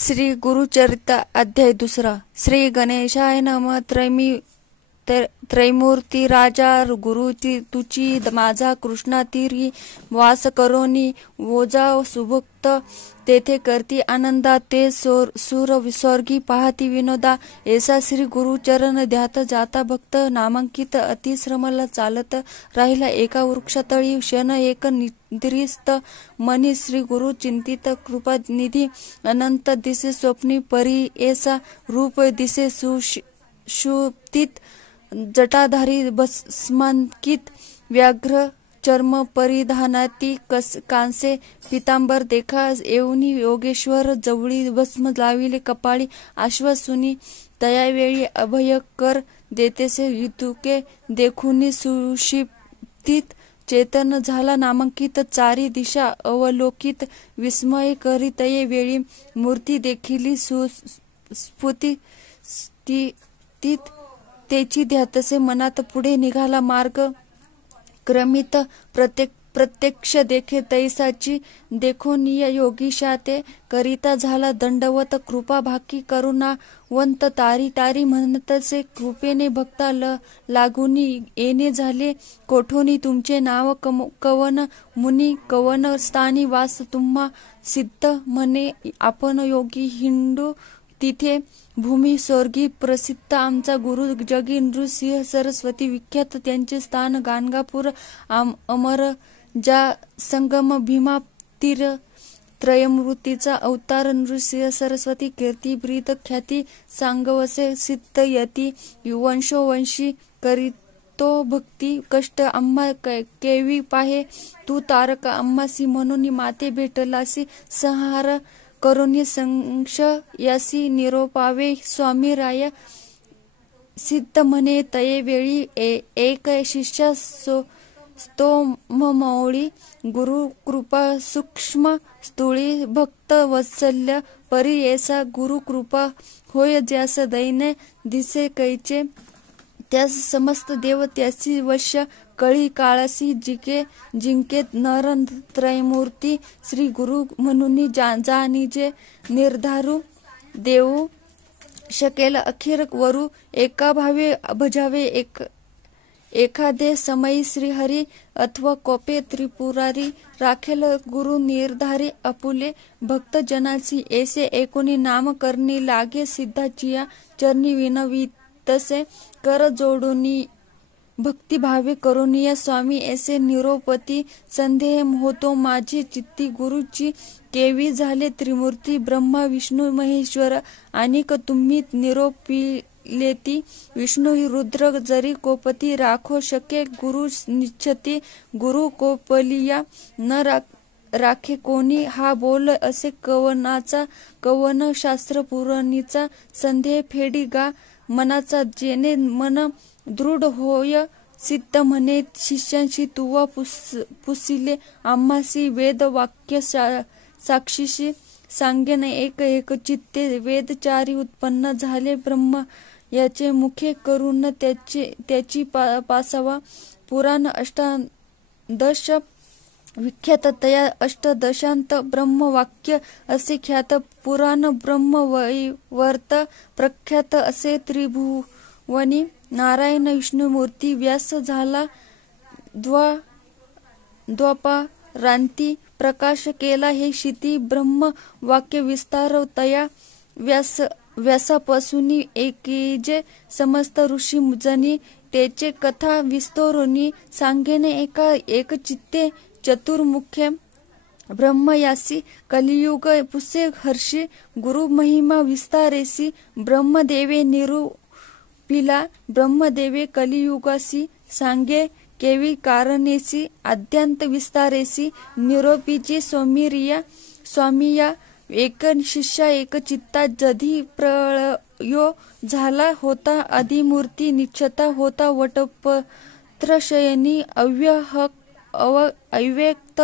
श्री गुरुचरित्र अध्याय 2 श्री गणेशाय नमः त्रैमूर्ती राजा गुरुची तुची माझा कृष्णा तीरी वास करोनी ओजा सुभक्त तेथे करती आनंदा ते सूर विसर्गी पाहती विनोदा ऐसा श्री गुरुचरण ध्यात जाता भक्त नामांकित अतिश्रमला चालत राहिला एका वृक्षातळी क्षण एक निद्रिस्त मनी श्री गुरु चिंतित कृपानिधी अनंत दिसे स्वप्नी परी ऐसा रूप दिसे सुषुप्तीत जटाधारी भस्मांकित व्याघ्र चर्म परिधानाती कांसे पितांबर देखा येऊनी योगेश्वर जवळी भस्म लाविले कपाळी आश्वसुनी तयावेळी अभय कर देतेसे युतुके देखुनी सुषुप्तीत चेतन झाला नामांकित चारी दिशा अवलोकित विस्मय करीतये वेळी मूर्ती देखिली सुस्फुती तेची ध्यातसे मनात पुढे निघाला मार्ग क्रमित प्रत्यक्ष देखे तैसाची देखोनिय योगीशा ते करिता झाला दंडवत कृपा भाकी करुणावंत तारी तारी म्हणतसे कृपेने भक्ता लागुनी येणे झाले कोठोनी तुमचे नाव कवन मुनी कवन स्थानी वास तुम्हा सिद्ध म्हणे आपण योगी हिंडू तिथे भूमी स्वर्गी प्रसिद्ध आमचा गुरु जगी नृसिंह सरस्वती विख्यात त्यांचे स्थान गाणगापूर अमर ज्या संगम भीमा तीर त्रयमूर्तीचा अवतार नृसिंह सरस्वती कीर्ती ब्रीद ख्याती सांगवसे सिद्ध यती वंशोवंशी करीतो भक्ती कष्ट आम्हा केवी पाहे तू तारक आम्हासी म्हणून माते भेटलासी संहार करुणी संशयासी निरोपावे स्वामी राय सिद्ध म्हणे तये वेळी एक शिष्या स्तोममौळी गुरु कृपा सूक्ष्म स्थूळी भक्त वत्सल्य परी ऐसा गुरु कृपा होय ज्यास दैन्य दिसे कैचे त्यास समस्त देव त्यासी वश्य कळी काळासी जिंके नर त्रयमूर्ती श्री गुरु म्हणून जाणीजे निर्धारू देऊ शकेल अखिर वरू एका भावे भजावे एखादे समयी श्रीहरी अथवा कोपे त्रिपुरारी राखेल गुरु निर्धारी अपुले भक्त जनाची ऐसे एकोणी नाम करणी लागे सिद्धाचिया चरणी विनवितसे कर जोडुनी भक्ती भावे करुणीय स्वामी ऐसे निरोपती संदेह होतो माझी चित्ती गुरुची केवी झाले त्रिमूर्ती ब्रह्मा विष्णू महेश्वर अनिक तुम्ही निरोपिलेती विष्णू रुद्र जरी कोपती राखो शके गुरु निच्छती गुरु कोपलिया न राखे कोणी हा बोल असे कवनाचा कवन शास्त्र पुराणीचा संदेह फेडी गा मनाचा जेने मन दृढ होय सिद्ध म्हणे शिष्यांशी तुवा पुसिले आम्हासी वेद वाक्य साक्षीशी सांगेन एक एक चित्ते वेदचारी उत्पन्न झाले ब्रह्म याचे मुखे करून त्याची पासावा पुराण अष्टादश विख्यात तया अष्टदशांत ब्रह्मवाक्य असे ख्यात पुराण ब्रह्म वैवर्त प्रख्यात असे त्रिभुवनी नारायण विष्णुमूर्ती व्यास झाला द्वापारांती प्रकाश केला हे क्षिती ब्रह्म वाक्य विस्तार तया व्यासापासून एकेजे समस्त ऋषी जनी त्याचे कथा विस्तोरुनी सांगेन एका एक चित्ते चतुर्मुखे ब्रह्मयासी कलियुग पुसे हर्षी गुरु महिमा विस्तारेसी ब्रह्मदेवे निरूपिला ब्रह्मदेवे कलियुगासी सांगे केवी कारणेसी आद्यांत विस्तारेसी निरोपीची स्वामिया एक शिष्या एक चित्ता जधी प्रळयो झाला होता आदिमूर्ती निश्चता होता वटपत्रशयनी अव्यक्त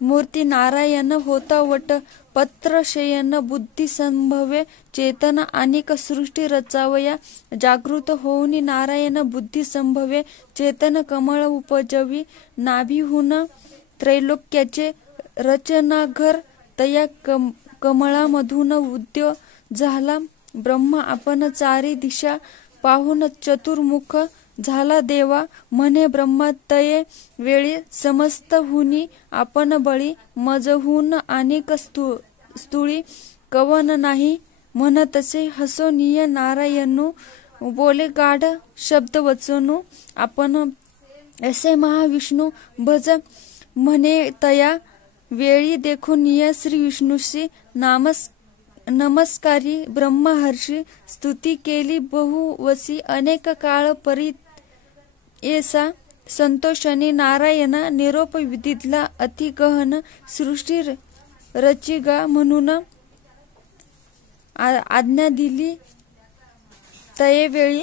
मूर्ती नारायण होता वट पत्रशयन बुद्धी संभवे चेतन अनेक सृष्टी रचावया जागृत होऊनी नारायण बुद्धी संभवे चेतन कमळ उपजवी नाभीहून त्रैलोक्याचे रचनाघर तया कमळामधून उदय झाला ब्रह्म आपण चारी दिशा पाहून चतुर्मुख झाला देवा म्हणे ब्रह्म तये वेळी समस्त हुनी आपण बळी मजहून अनेक स्तुळी कवन नाही म्हणतसे हसोनिय नारायणू बोले गाढ शब्द वचनू आपण असे महाविष्णू भज म्हणे तया वेळी देखून या श्री विष्णूशी नमस्कारी ब्रह्महर्षी स्तुती केली बहुवसी अनेक काळ परी येसा संतोषाने नारायण निरोप दिला अति गहन सृष्टी रचिगा म्हणून आज्ञा दिली तये वेळी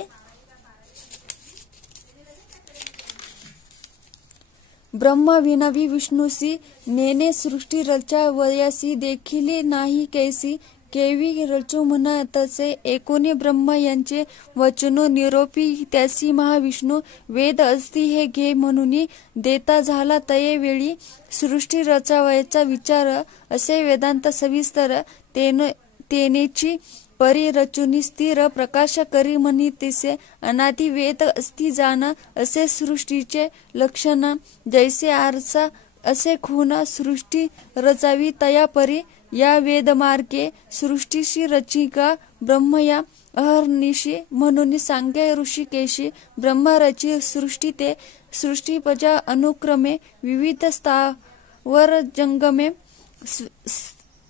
ब्रह्मा विनावी विष्णूसी नेने सृष्टी रचा वयासी देखिले नाही कैसी केवी रचू म्हणा तसे एकोणे ब्रह्मा यांचे वचनो निरोपी त्यासी महाविष्णू वेद असती हे घे म्हणून देता झाला तये वेळी सृष्टी रचावयाचा विचार असे वेदांत सविस्तर तेनेची परी रचुनी स्थिर प्रकाश करी म्हणितेसे अनादि वेद असती जाण असे सृष्टीचे लक्षण जैसे आरसा असे खून सृष्टी रचावी तया परी या वेदमार्गे सृष्टीशी रचिका ब्रह्म या अहर्निशी म्हणून सांगे ऋषिकेशी ब्रह्म रची सृष्टी ते सृष्टीपजा अनुक्रमे विविध स्थावर जंगमे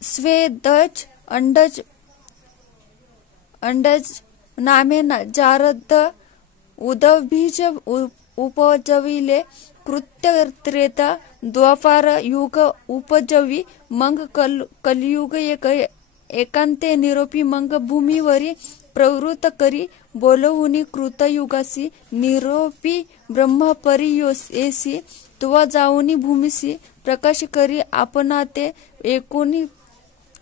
स्वेदज अंडज नामे जारद उदबीज उपजविले कृत्य त्रेता द्वापार युग उपजवी मग कलियुग एकांते निरोपी मग भूमीवरी प्रवृत्त करी बोलवुनी कृतयुगासी निरोपी ब्रह्म परियोसी तुवा जाऊनी भूमीसी प्रकाश करी आपणा ते एकोणी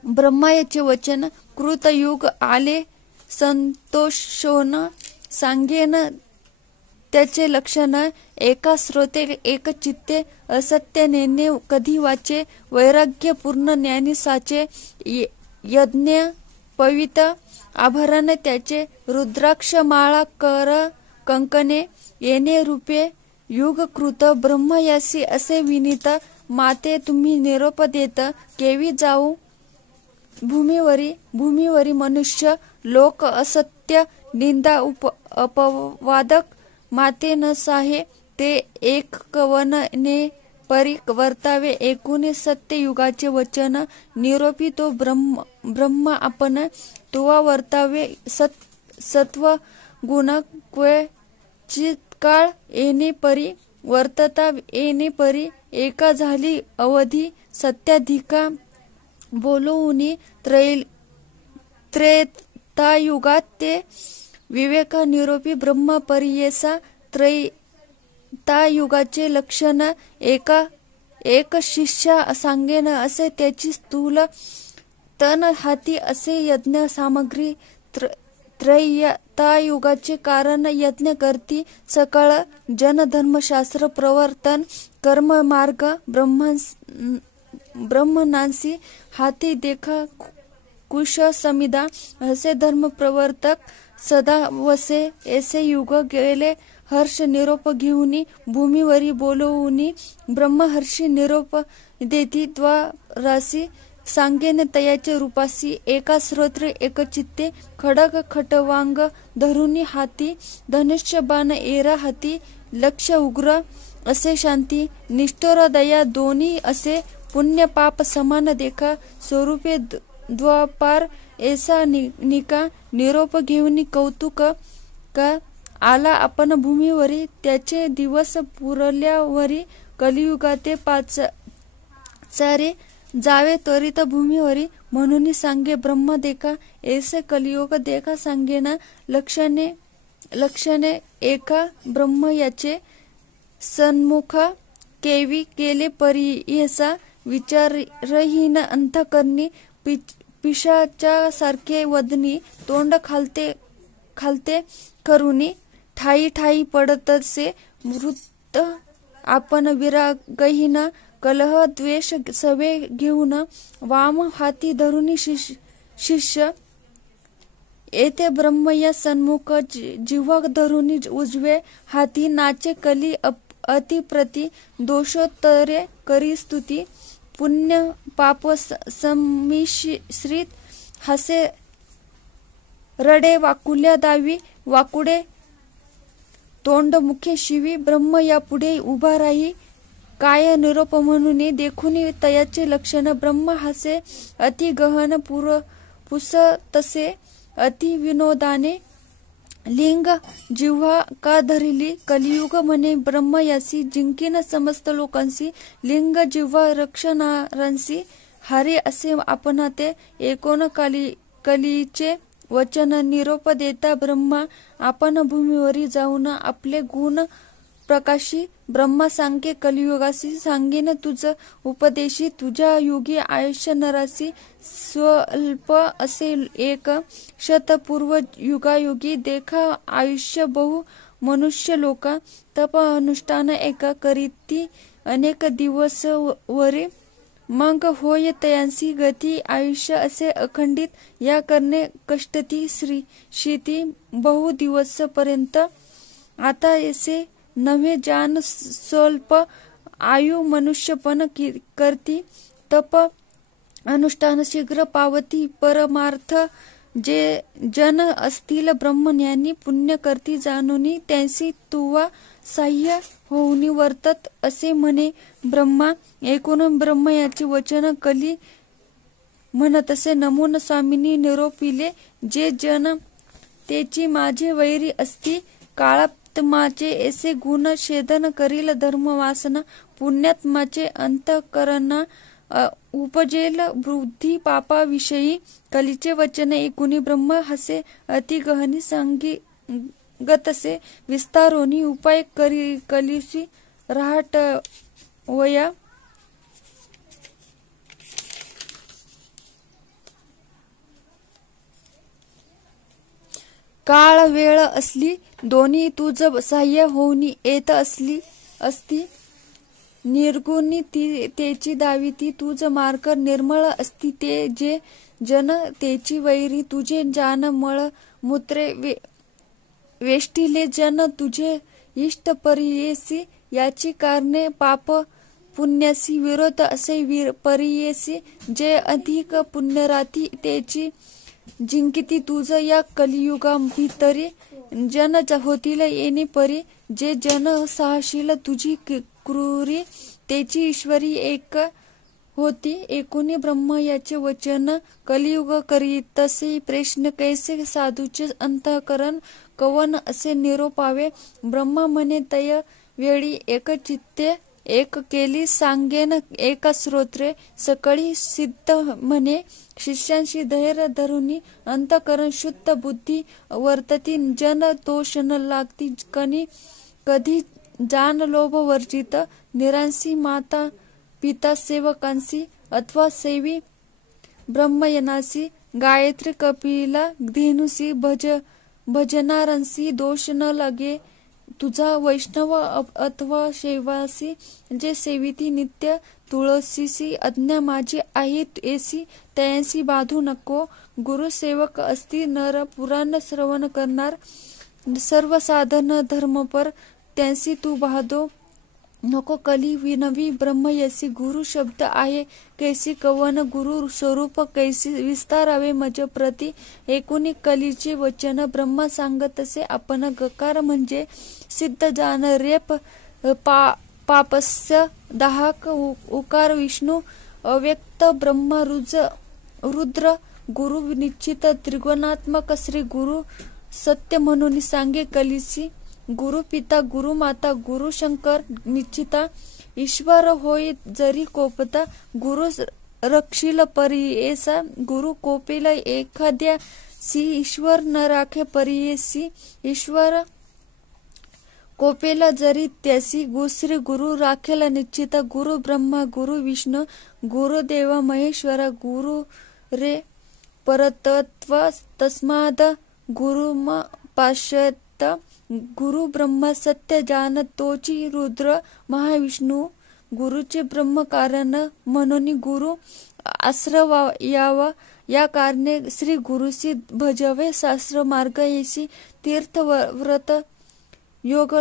ब्रह्माचे वचन कृतयुग आले संतोषोन सांगेन त्याचे लक्षण एका श्रोते एक चित्ते असत्य नेने कधी वाचे वैराग्य पूर्ण ज्ञानी साचे यज्ञ पवित आभरण त्याचे रुद्राक्ष माळा कर कंकणे येणे रूपे युगकृत ब्रह्मयासी असे विनीत माते तुम्ही निरोप देत केवी जाऊ भूमीवरी मनुष्य लोक असत्य निंदा अपवादक माते न साहे ते एक कवनने परी वर्तावे एकूणे सत्य युगाचे वचन निरोपी तो ब्रह्म आपण तुवा वर्तावे सत्व गुण क्वचित्काळ येणे परी वर्तता येणे परी एका झाली अवधी सत्याधिका बोलवुनी त्रेतायुगात ते विवेक निरोपी ब्रह्म परियेसा त्रैतायुगाचे लक्षण एक शिष्य सांगेन असे त्याची स्थूल तन हाती असे यज्ञ सामग्री त्रैतायुगाचे कारण यज्ञ करती सकळ जनधर्मशास्त्र प्रवर्तन कर्म मार्ग ब्रह्मनांसी हाती देखा कुश समिदा असे धर्म प्रवर्तक सदा वसे ऐसे युग गेले हर्ष निरोप घेऊनी भूमीवरी बोलवुनी ब्रह्महर्षी निरोप देती द्वारासी सांगेन तयाचे रूपासी एका श्रोत्र एक चित्ते खडग खटवांग धरुनी हाती धनुष्य बाण एरा हाती लक्ष उग्र असे शांती निष्ठुर दया दोन्ही असे पुण्य पाप समान देखा स्वरूपे द्वापार ऐसा निका निरोप घेऊन कौतुक का आला आपण भूमीवरी त्याचे दिवस पुरल्यावरी कलियुगाते पाचारे जावे त्वरित भूमीवरी म्हणून सांगे ब्रह्म देखा ऐसे कलियुग देखा सांगेना लक्षणे एका ब्रह्म याचे सन्मुख केवी केले परियेसा विचारहीन अंतकरणी पिशाच्या सारखे वदनी तोंड खालते करुनी ठाई पडतसे मृत आपण विरागहीन कलह द्वेष सवे घेऊन वाम हाती धरुनी शिष्य येथे ब्रह्म या सन्मुख जिव्हा धरुनी उजवे हाती नाचे कली अतिप्रती दोषोत्तरे करी स्तुती पुण्य पाप संमिश्रित हसे रडे वाकुल्या दावी वाकुडे तोंड मुखे शिवी ब्रह्म या पुढे उभा राही काय निरोप म्हणून देखून तयाचे लक्षण ब्रह्म हसे अति गहन पुस तसे अति विनोदाने लिंग जिव्हा का धरिली कलियुग म्हणे ब्रह्म यासी जिंकीन समस्त लोकांसी लिंग जिव्हा रक्षणारांसी हरे असे आपणा ते एकोण कलीचे वचन निरोप देता ब्रह्मा आपण भूमीवरी जाऊन आपले गुण प्रकाशी ब्रह्मा सांगे कलियुगासी सांगेन तुझ उपदेशी तुझ्या युगी आयुष्य नरासी स्वल्प असे एक शतपूर्व युगायुगी देखा आयुष्य बहु मनुष्य लोका तप अनुष्ठान एका करीती अनेक दिवस वरे मग होय तयांसी गती आयुष्य असे अखंडित या करणे कष्टती शीती बहु दिवस पर्यंत आता ऐसे नव्हे जान स्वल्प आयु मनुष्यपण करती तप अनुष्ठान शीघ्र पावती परमार्थ जे जन असतील ब्रह्मज्ञानी पुण्य करती जाणूनी त्यांसी तुवा सह्य होऊनी वर्तत असे म्हणे ब्रह्मा एकूण ब्रह्म याचे वचन कली म्हणतसे नमून स्वामींनी निरोपिले जे जन तेची माझे वैरी असती काळात्माचे ऐसे गुण छेदन करील धर्म वासना पुण्यात्माचे अंतकरणा उपजेल बुद्धी पापाविषयी कलीचे वचन एकूणी ब्रह्म हसे अति गहनी सांगी गतसे विस्तारोनी उपाय कलिसी राहट वया काळ वेळ असली दोन्ही तुझ सहाय्य होऊनी येत असती निर्गुणी तेची दावी ती तुझ मार्ग निर्मळ असती ते जे जन तेची वैरी तुझे जान मळ मूत्रे वेष्टिले जन तुझे इष्ट परियेसी याची कारणे पाप पुण्यासी विरोध असे परियेसी जे अधिक पुण्यराती तेची जिंकिती तुझ या कलियुगा भितरी जन होतील येणे परी जे जन साहशील तुझी क्रूरी तेची ईश्वरी एक होती एकूणी ब्रह्म याचे वचन कलियुग करीतसे प्रश्न कैसे साधूचे अंतःकरण कवन असे निरोपावे ब्रह्मा म्हणे तय वेळी एक चित्ते एक केली सांगेन एक श्रोत्रे सकळी सिद्ध म्हणे शिष्यांशी धैर्य धरुनी अंतःकरण शुद्ध बुद्धी वर्तती जन दोष न लागती कधी जान लोभ वर्जित निरांसी माता पिता सेवकांसी अथवा सेवी ब्रह्मयनासी गायत्री कपिला धेनुसी भजनारांसी दोष न लागे तुझा वैष्णव अथवा शैवासी जे सेविती नित्य तुळसीसी आज्ञा माझी आहे ऐसी तयांसी बाधू नको गुरुसेवक असती नर पुराण श्रवण करणार सर्व साधन धर्मपर त्यांसी तू बाधो नको कली विनवी ब्रह्म यसी गुरु शब्द आहे कैसी कवन गुरु स्वरूप कैसी विस्तारावे मज प्रती एकूणी कलीचे वचन ब्रह्मा सांगतसे आपण गकार म्हणजे सिद्ध जान रेप पापस्य दाहक उकार विष्णू अव्यक्त ब्रह्म रुद्र गुरु निश्चित त्रिगुणात्मक श्री गुरु सत्य म्हणून सांगे कलिसी गुरु पिता गुरु माता गुरु शंकर निश्चिता ईश्वर होय जरी कोपता गुरु रक्षील परियेसा गुरु कोपेल एखाद्या सी ईश्वर न राखे परियेसी ईश्वर कोपेल जरी त्यासी गुश्री गुरु राखेल निश्चिता गुरु ब्रह्मा गुरु विष्णू गुरु देव महेश्वर गुरु रे परतत्व तस्माद गुरुम पाश्यत गुरु ब्रह्म सत्य जान तोची रुद्र महाविष्णू गुरुचे ब्रह्मकारण म्हणून गुरु आश्रयावा, या कारणे श्री गुरुसी भजवे शास्त्र मार्ग येसी तीर्थ व्रत योग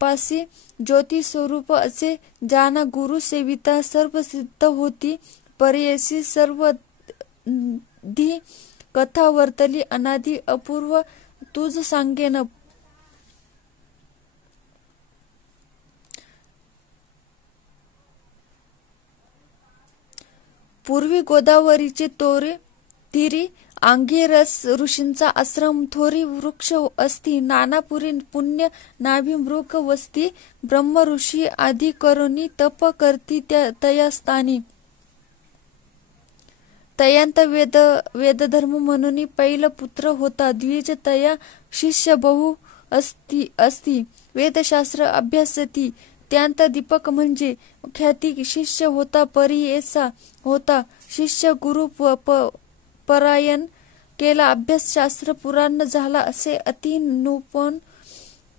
पासी ज्योती स्वरूप असे जाना गुरु सेविता सर्व सिद्ध होती पर्यसी सर्व धी कथा वर्तली अनादि अपूर्व तुझ सांगेन पूर्वी गोदावरीचे तीरी अंगिरस ऋषींचा आश्रम थोरी वृक्ष असती नानापुरी पुण्य नाभी मृग वस्ती ब्रह्म ऋषी आदी करुणी तप करती तया स्थानी तयांत वेदधर्म म्हणून पैल पुत्र होता द्विज तया शिष्य बहु असती वेदशास्त्र अभ्यासती त्यांत दीपक म्हणजे ख्याती शिष्य होता परियेसा होता शिष्य गुरु परायण केला अभ्यास शास्त्र पुराण झाला असे अति नुपण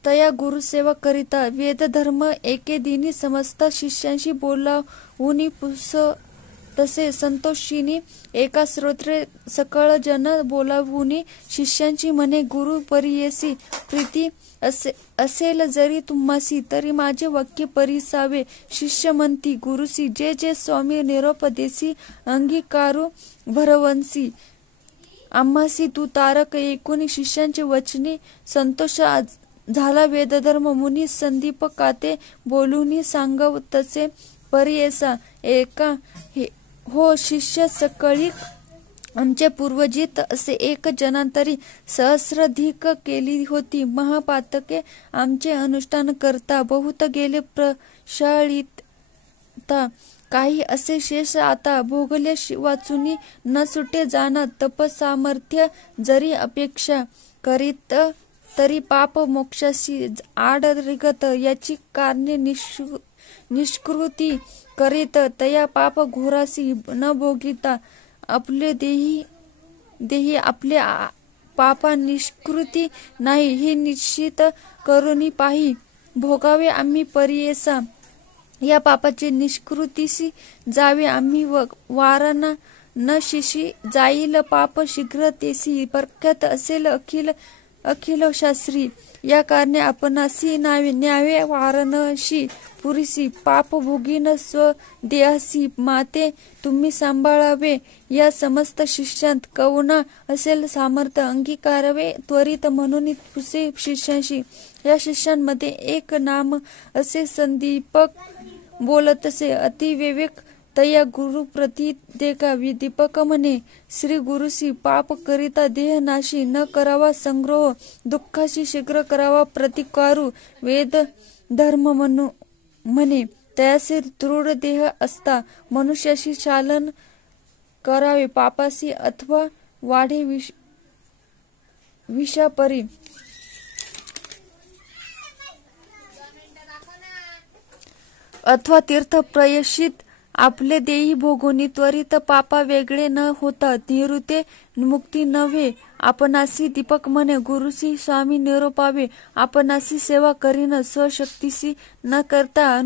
तया गुरुसेवा करिता वेदधर्म एके दिनी समजता शिष्यांशी बोलावून तसे संतोषिनी एका श्रोत्रे सकळ जन बोलावून शिष्यांची म्हणे गुरु परियेसी प्रीती असेल जरी तुम्हासी तरी माझे वाक्य परिसावे शिष्य म्हणती गुरुसी जे जे स्वामी निरोप देसी अंगीकारू भरवंसी आम्हासी तू तारक एकूण शिष्यांचे वचनी संतोष झाला वेदधर्म मुनी संदीप काते बोलून सांगव तसे परियेसा एका हो शिष्य सकळी आमचे पूर्वजित असे एक जनांतरी सहस्राधिक केली होती महापातके आमचे अनुष्ठान करता बहुत गेले प्रशाळिता काही असे शेष आता भोगले वाचुनी न सुटे जाणं तप सामर्थ्य जरी अपेक्षा करीत तरी पाप मोक्षाशी आड रिगत याची कारणे निष्कृती करीत तया पाप घोरासी न भोगिता आपले देही आपले पापा निष्कृती नाही हे निश्चित करून पाही भोगावे आम्ही परियेसा या पापाचे निष्कृतीसी जावे आम्ही वारणा न शिशी जाईल पाप शीघ्र तेसी प्रख्यात असेल अखिल शास्त्री या कारणे आपणासी न्यावे वारणशी पुरीसी पाप भोगीन स्वदेहासी माते तुम्ही सांभाळावे या समस्त शिष्यांत कवना असेल सामर्थ्य अंगीकारावे त्वरित म्हणून पुसे शिष्यांशी या शिष्यांमध्ये एक नाम असे संदीपक बोलतसे अतिविवेक तया गुरु प्रती देखा दीपक म्हणे श्री गुरुसी पाप करिता देह नाशी न करावा संग्रह दुःखाशी शीघ्र करावा प्रतिकारू वेद धर्म म्हणे त्यासे दृढ देह असता मनुष्याशी चालन करावे पापासी अथवा वाढे विषापरी अथवा तीर्थ प्रयशित आपले देही भोगुनी त्वरित पापा वेगळे न होता निवृत्ते मुक्ती नव्हे आपणासी दीपक म्हणे गुरुसी स्वामी निरोपावे आपणासी सेवा करीन स्वशक्तीसी न करता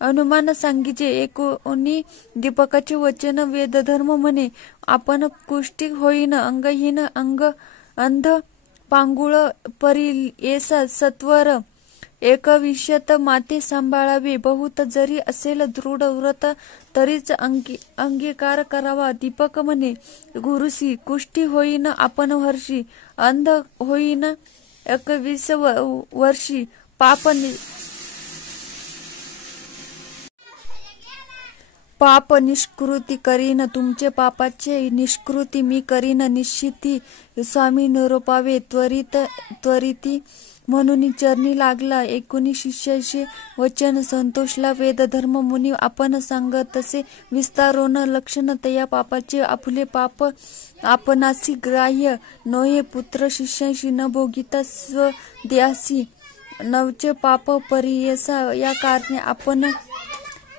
अनुमान सांगिजे एकोणी दीपकाचे वचन वेदधर्म म्हणे आपण कुष्टी होईन अंगहीन अंध पांगुळ परियेसा सत्वर एकविशत माते सांभाळावे बहुत जरी असेल दृढ व्रत तरीच अंगीकार करावा दीपक म्हणे गुरुसी कुष्ठी होईन आपण हर्षी अंध होईन 21 वर्षी पाप निष्कृती करीन तुमचे पापाचे निष्कृती मी करीन निश्चिती स्वामी निरोपावे त्वरिती म्हणून चरणी लागला एकोणी शिष्याचे वचन संतोषला वेदधर्म मुनी आपण सांगत तसे विस्तारोन लक्षण तया पापाचे आपले पाप आपणासी ग्राह्य नोहे पुत्र शिष्यांशी न भोगिता स्वदेहासी नवचे पाप परियेसा या कारणे आपण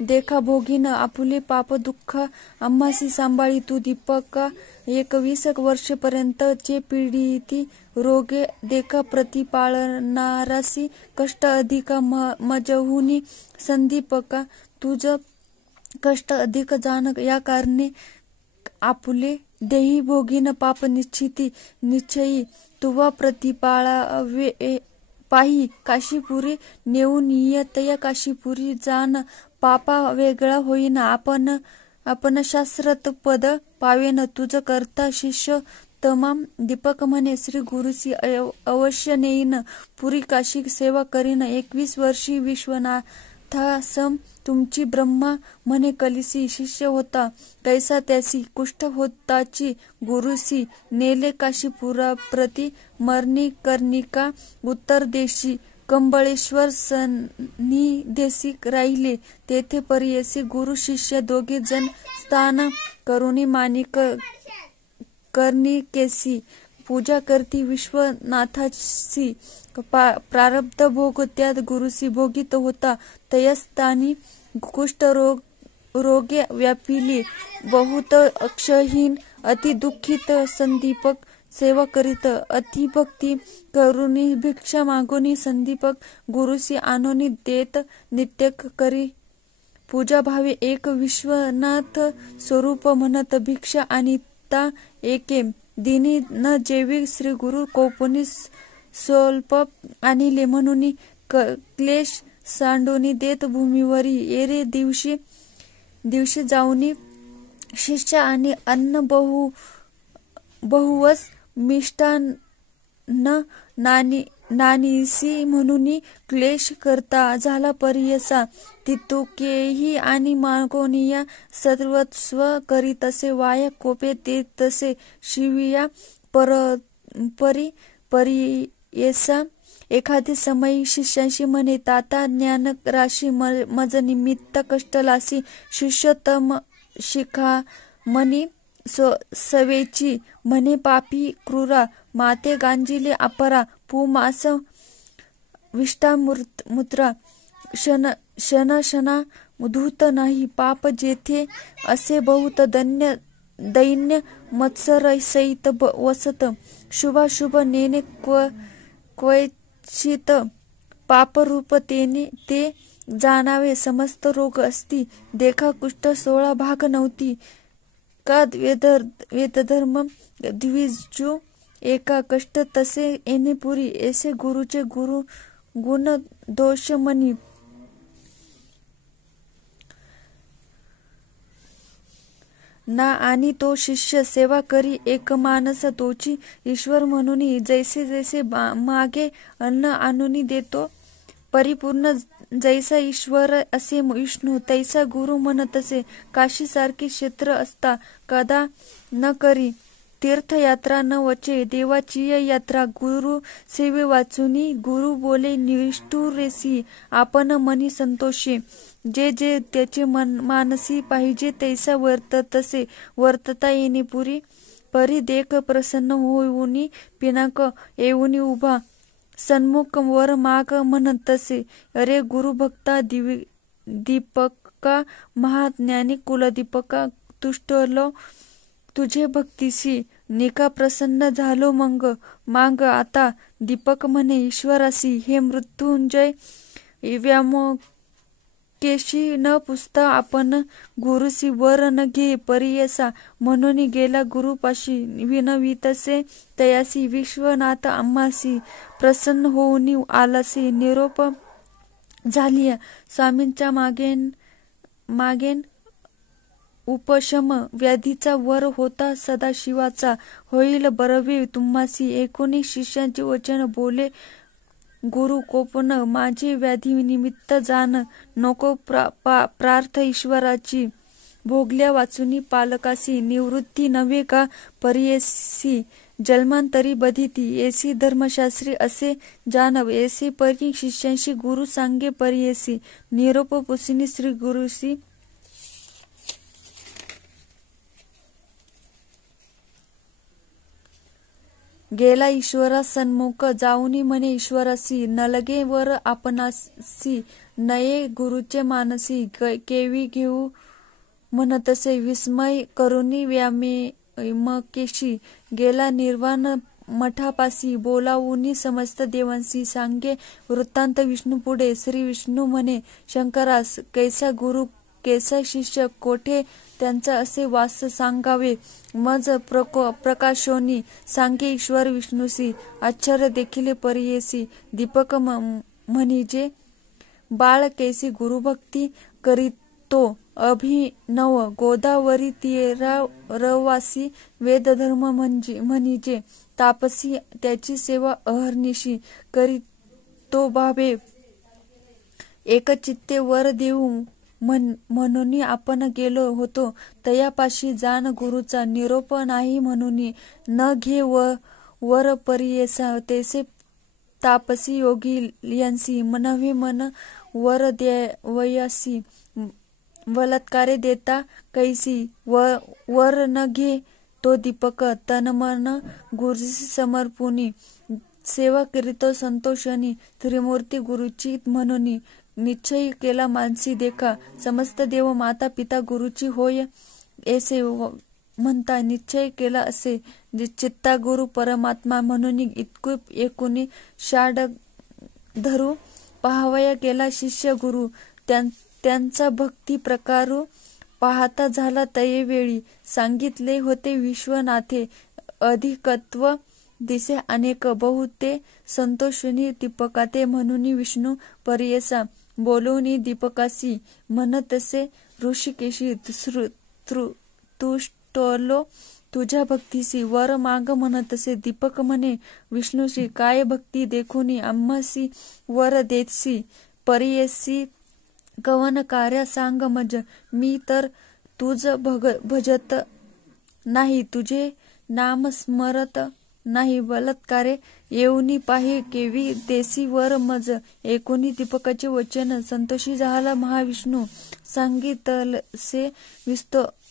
देखा भोगीन आपुले पाप दुःख आम्हासी सांभाळी तू दीपका 21 वर्षपर्यंत चे पीडिती रोगे देखा प्रतिपाळणारासी कष्ट अधिक मजहुनी संदीपका तुझ कष्ट अधिक जाण या कारणे आपुले देही भोगीन पाप निश्चिती निश्चयी तुवा प्रतिपाळावे पाही काशीपुरी नेऊन येतया काशीपुरी जाण पापा वेगळा होईना आपण शास्त्रत पद पावेन तुझ करता शिष्य तमाम दीपक म्हणे श्री गुरुसी अवश्य नेईन पुरी काशी सेवा करीन 21 वर्षी विश्वनाथासम तुमची ब्रह्मा म्हणे कलिसी शिष्य होता कैसा त्यासी कुष्ठ होताची गुरुसी नेले काशीपुराप्रती मरणी कर्णिका उत्तर देशी कंबळेश्वर सन्निदेशी राहिले तेथे परियसी गुरु शिष्य दोघे जण स्थान करुणी माणिक कर्णिकेसी पूजा करती विश्वनाथाची प्रारब्ध भोग त्यात गुरुसी भोगित होता तयस्थानी कुष्ठ रोगे व्यापिले बहुत अक्षहीन अति दुःखित संदीपक सेवा करीत अतिभक्ती करुणी भिक्षा मागोनी संदीपक गुरुसी आणोनी देत नित्य करी पूजा भावे एक विश्वनाथ स्वरूप म्हणत भिक्षा आणिता एके दिनी न जेवी श्री गुरु कोपनी स्वल्प आणिले म्हणून क्लेश सांडोनी देत भूमीवरी एरे दिवशी जाऊनी शिष्य आणि अन्न बहुवस मिष्टान्न नानीसी म्हणून क्लेश करता झाला परियसा तितुकेही आणि मागोनिया सर्वस्व करी तसे वाया कोपे ते तसे शिविया परियसा एखादे समय शिष्यांशी म्हणे ताता ज्ञान राशी मज निमित्त कष्टलासी शिष्योत्तम शिखा मनी सवेची म्हणे पापी क्रूरा माते गांजिले अपरा पुमास विष्टामूत्रा शना धूत नाही पाप जेथे असे बहुत दैन्य मत्सर सहित वसत शुभाशुभ नेने क्वचित पापरूप ते जाणावे समस्त रोग असती देखा कुष्ठ 16 भाग नव्हती का वेदधर्म द्विजू एका कष्ट तसे येणे पुरी ऐसे गुरुचे गुरु गुण दोष मनी ना आणि तो शिष्य सेवा करी एक मानस तोची ईश्वर म्हणून जैसे मागे अन्न आणून देतो परिपूर्ण जैसा ईश्वर असे विष्णू तैसा गुरु म्हणतसे काशी सारखे क्षेत्र असता कदा न करी तीर्थयात्रा न वचे देवाची यात्रा गुरु सेवे वाचुनी गुरु बोले निष्ठुरेसी आपण मनी संतोषे जे त्याचे मानसी पाहिजे तैसा वर्ततसे वर्तता येणे पुरी परी देख प्रसन्न होऊनी पिनाक येऊनी उभा सन्मुख वर माग म्हणतसे अरे गुरु भक्ता दीपका महाज्ञानी कुलदीपका तुष्टलो तुझे भक्तीसी निका प्रसन्न झालो मांग आता दीपक म्हणे ईश्वरासी हे मृत्युंजय व्यामोकेशी न पुसता आपण गुरुसी वर न घे परियसा म्हणून गेला गुरुपाशी विनवितसे तयासी विश्वनाथ आम्हासी प्रसन्न होऊनी आलासी निरोप झालिया स्वामींच्या मागेन उपशम व्याधीचा वर होता सदाशिवाचा होईल बरवे तुम्हासी 19 शिष्यांचे वचन बोले गुरु कोपन माझे व्याधी निमित्त जाण नको प्रार्थ ईश्वराची भोगल्या वाचुनी पालकासी निवृत्ती नव्हे का परियसी जन्मांतरी बधिती येसी धर्मशास्त्री असे जानव येसी परी शिष्यांशी गुरु सांगे परियसी निरोप पुसिनी श्री गुरुसी गेला ईश्वरा सन्मुख जाऊनी म्हणे ईश्वरासी नलगे वर आपणासी नये गुरुचे मानसी केवी घेऊ म्हणतसे विस्मय करुनी व्यामेमकेशी गेला निर्वाण मठापासी बोलावूनी समस्त देवांसी सांगे वृत्तांत विष्णू पुढे श्री विष्णू म्हणे शंकरास कैसा गुरु कैसा शिष्य कोठे त्यांचा असे वास सांगावे मज प्रकाशोनी सांगे ईश्वर विष्णूसी आश्चर्य देखील परियेसी दीपक म्हणिजे बाळ कैसी गुरुभक्ती करीतो अभिनव गोदावरी तीरारवासी वेदधर्म म्हणिजे तापसी त्याची सेवा अहर्निशी करीतो भावे एकचित्ते वर देऊ म्हणून आपण गेलो होतो तयापाशी जाण गुरुचा निरोप नाही म्हणून न घे वर परियेसा तैसे तापसी योगियांसी नव्हे मन वर द्यावयासी बलात्कारे देता कैसी वर न घे तो दीपक तनमन गुरुसी समर्पुनी सेवा करीतो संतोषणी त्रिमूर्ती गुरुची म्हणून निश्चय केला मानसी देखा समस्त देव माता पिता गुरुची होय ऐसे म्हणता निश्चय केला असे चित्ता गुरु परमात्मा म्हणून इतकू एकूणी शाड धरू पाहावया केला शिष्य गुरु त्यांचा भक्ती प्रकारू पाहता झाला तये वेळी सांगितले होते विश्वनाथे अधिकत्व दिसे अनेक बहुते संतोषणी दीपकाते म्हणून विष्णू परियेसा बोलवणी दीपकासी म्हणतसे ऋषिकेशी तुष्टलो तुझ्या भक्तीसी वर माग म्हणतसे दीपक म्हणे विष्णूशी काय भक्ती देखुनी आम्हासी वर देतसी परियेसी कवन कार्य सांग मज मी तर तुझ भजत नाही तुझे नाम स्मरत नाही बलात्कारे येऊनी पाहे केवी देसी वर मज एकोणी दीपकाचे वचन संतोषी झाला महाविष्णू सांगितलसे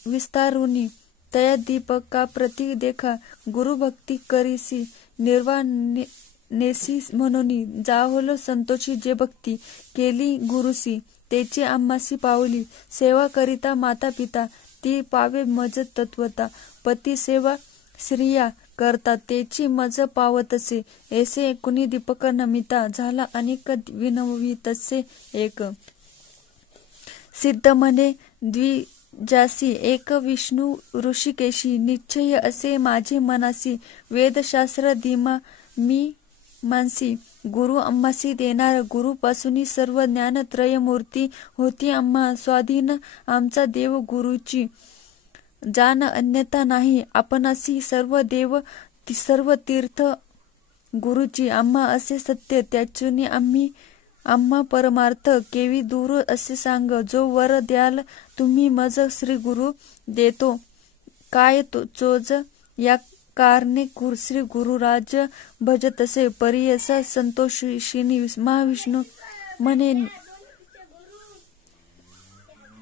विस्तारुनी तया दीपका प्रती देखा गुरुभक्ती करीसी निर्वाणेसी म्हणून जाहोलो संतोषी जे भक्ती केली गुरुसी तेची आम्हासी पावली सेवा करिता माता पिता ती पावे मज तत्वता पती सेवा स्त्रिया करता तेची मज पावतसे ऐसे कुणी दीपक नमिता झाला अनेक विनवितसे एक सिद्ध म्हणे द्विजासी एक विष्णू ऋषिकेशी निश्चय असे माझे मनासी वेदशास्त्र धीमा मी मानसी गुरु आम्हासी देणार गुरुपासून सर्व ज्ञान त्रय मूर्ती होती आम्हा स्वाधीन आमचा देव गुरुची जाण अन्यथा नाही आपणासी सर्व देव सर्व तीर्थ गुरुची आम्हा असे सत्य त्याचुनी आम्हा परमार्थ केवी दूर असे सांग जो वर द्याल तुम्ही मज श्री गुरु देतो काय चोज या कारणे श्री गुरुराज भजतसे परियसा संतोषिनी महाविष्णू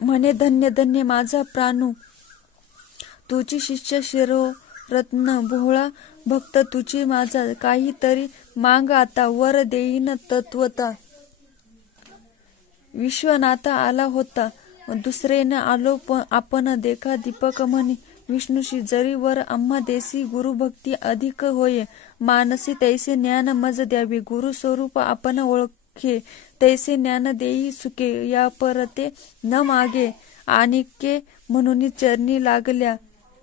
म्हणे धन्य धन्य माझा प्राणू तुझी शिष्य शिरो रत्न भोळा भक्त तुझी माझा काहीतरी माग आता वर देईन तत्वता विश्वनाथ आला होता दुसरेने आलो आपण देखा दीपक म्हणे विष्णूशी जरी वर आम्हा देसी गुरुभक्ती अधिक होय मानसी तैसे ज्ञान मज द्यावे गुरु स्वरूप आपण ओळखे तैसे ज्ञान देई सुके या परते न मागे आणिके म्हणून चरणी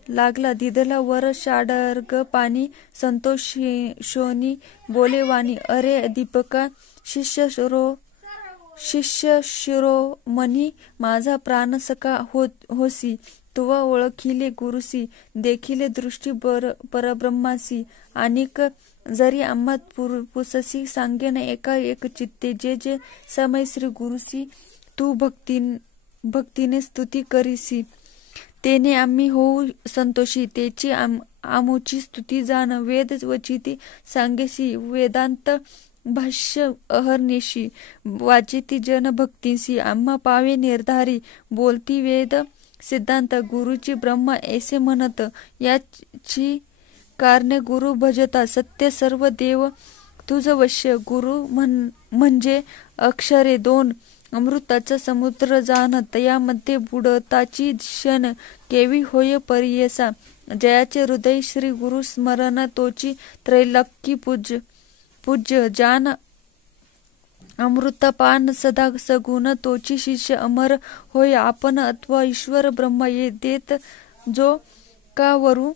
लागला दिदला वर शाडर्ग पाणी संतोषोनी बोले वाणी अरे दीपका शिष्य शिरोमणी माझा प्राण सखा होसी तुवा ओळखिले गुरुसी देखिले दृष्टी परब्रह्मासी अनेक जरी आम्हा पुससी सांगेन एका एक चित्ते जे समय श्री गुरुसी तू भक्तीने स्तुती करीसी तेने आम्ही होऊ संतोषी तेची आमुची स्तुती जाण वेद वचिती सांगेसी वेदांत भाष्य अहर्निशी वाचिती जन भक्तीसी आम्हा पावे निर्धारी बोलती वेद सिद्धांत गुरुची ब्रह्म ऐसे म्हणत याची कारणे गुरु भजता सत्य सर्व देव तुझ वश्य. गुरु म्हणजे अक्षरे दोन अमृताचा समुद्र जाण तयामध्ये बुडताची क्षण केवी होय परियेसा. जयाचे हृदय श्री गुरु स्मरण तोची त्रैलोकी पूज्य जान अमृतपान सदा सगुण तोची शिष्य अमर होय आपण अथवा ईश्वर ब्रह्मा ये देत जो का वरू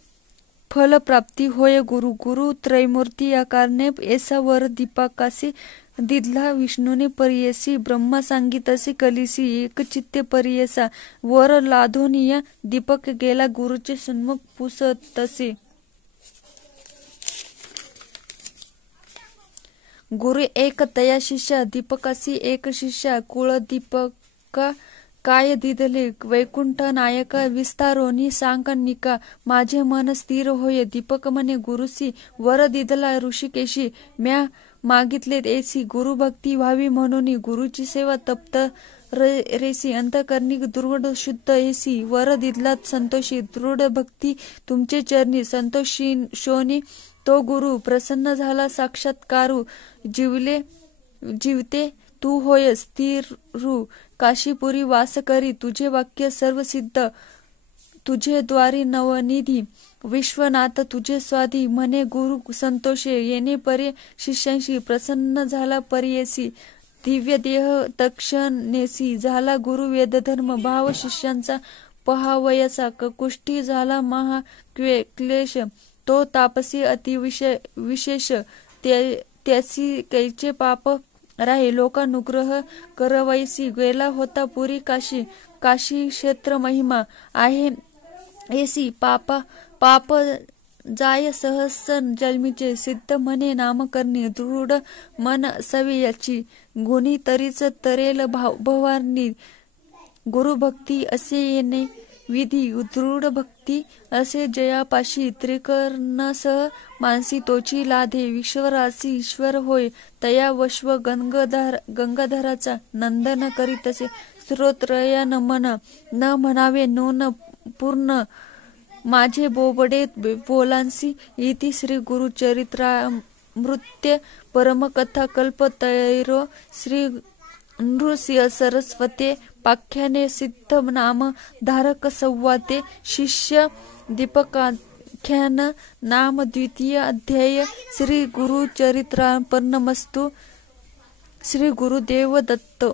फल प्राप्ती होय गुरु. गुरु त्रैमूर्ती या कारणे ऐसा वर दीपकासी दिदला विष्णूने परियसी. ब्रह्मा सांगितसे कलिसी एक चित्ते परियसा. वर लाधोनिया दीपक गेला गुरुचे सन्मुख पुसतसे. गुरु एक तया शिष्या दीपकासी एक शिष्या. कुळ दीपका काय दिदले वैकुंठ नायका. विस्तारोनी सांगनिका माझे मन स्थिर होय. दीपक म्हणे गुरुसी वर दिदला ऋषिकेशी. म्या मागितले ऐसी गुरुभक्ती व्हावी म्हणून. गुरुची सेवा तप्त रेसी अंतकरणी दृढ शुद्ध ऐसी. वर दिदला संतोषी दृढ भक्ती तुमचे चरणी. संतोषोनी तो गुरु प्रसन्न झाला साक्षात्कारू. जीवते तू होय स्थिरू काशीपुरी वास करी. तुझे वाक्य सर्व सिद्ध तुझे द्वारी नवनिधी. विश्वनाथ तुझे स्वाधी म्हणे गुरु संतोषे. येणे परे शिष्यांशी प्रसन्न झाला परियेसी. दिव्य देह तक्षणेसी झाला गुरु वेदधर्म भाव. शिष्यांचा पहावयाचा कुष्ठी झाला महाक्लेश. तो तापसी अतिविशेष त्यासी कैचे पाप राहे. लोकानुग्रह करवैसी गेला होता पुरी काशी. काशी क्षेत्र महिमा आहे ऐसी. पाप जाय सहस्र जन्मीचे. सिद्ध म्हणे नाम करणे दृढ मन असावे याची. गुणी तरीच तरेल भवानी. गुरुभक्ती असे येणे विधी. दृढ भक्ती असे जयापाशी. त्रिकर्णसह मानसी तोची लाधे. विश्वरासी ईश्वर होय तया वश्व. गंगाधराचा नंदन करीतसे. स्तोत्रया नमन न म्हणावे नून पूर्ण. माझे बोबडे बोलांसी इति श्री गुरुचरित्रामृत्य परमकथा कल्पतैरो. श्री नृसिंह सरस्वते पाख्याने सिद्ध नाम धारक संवादे. शिष्य दीपकाख्यान नाम द्वितीय अध्याय. श्री गुरुचरित्रार्पणमस्तु. श्री गुरुदेव दत्त.